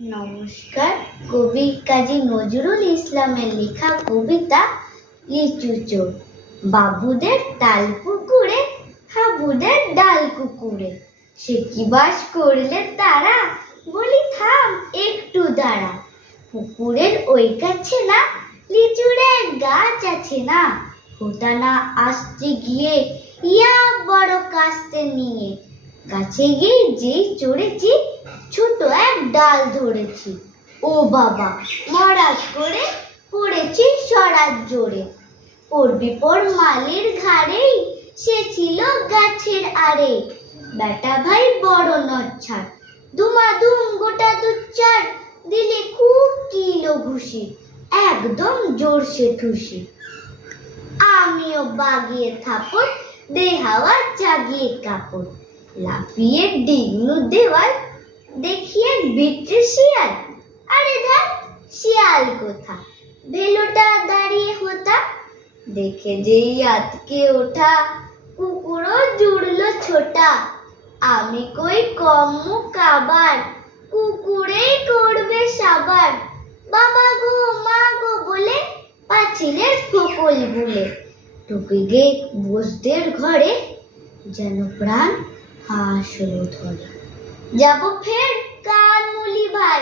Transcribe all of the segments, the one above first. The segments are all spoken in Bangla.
নমস্কার। কবি কাজী নজরুল ইসলামের লেখা কবিতা লিচু চোর। বাবুদের তাল পুকুরে, হাবুদের ডাল কুকুরে, সে কি বাস করলে তারা, বলি থাম একটু দাঁড়া। পুকুরের ওই কাছে না লিচুর এক গাছ আছে না, ওটা না আসতে গিয়ে ইয়া বড় কাস্তে নিয়ে, গাছে গিয়ে যেই চড়েছি ছোট এক ডাল ধরেছি, ও বাবা মরাজ করে পড়েছি সরাজ জোরে। পড়বি পর মালির ঘাড়েই, সে ছিল গাছের আড়ে, বেটা ভাই বড় নচ্ছার, দুমাদুম গোটা দুচ্চার, দিলে খুব কিলো ঘুষি, একদম জোরসে ঠুসি। আমিও বাগিয়ে থাপড়, দে হাওয়া জাগিয়ে কাপড়, লাফিয়ে ডিগনু দেওয়াল, দেখি এক বিট্রে শিয়াল, আরে ধ্যাৎ শিয়াল কোথা, ভেলোটা দাঁড়িয়ে হোতা, দেখে যেই আতকে ওঠা, কুকুরও জুড়লো ছোটা। আমি কই কম্মু কাবার, কুকুরেই করবে সাবার, বাবা গো মা গো বলে পাঁচিলের ফোকল গুলে, ঢুকে গে বোসদের ঘরে, যেন প্রাণ হাসলো ধরে। যাব ফের কানমুলি ভাই,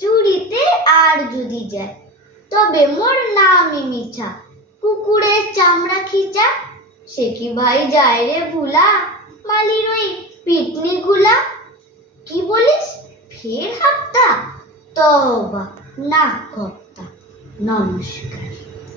চুরিতে আর যদি যায়, তবে মোর নামই মিছা, কুকুরের চামড়া খিচা। সে কি ভাই যায় রে ভুলা, মালির ওই পিটনি গুলা। কি বলিস ফের হাপ্তা, তবা না কর্তা। নমস্কার।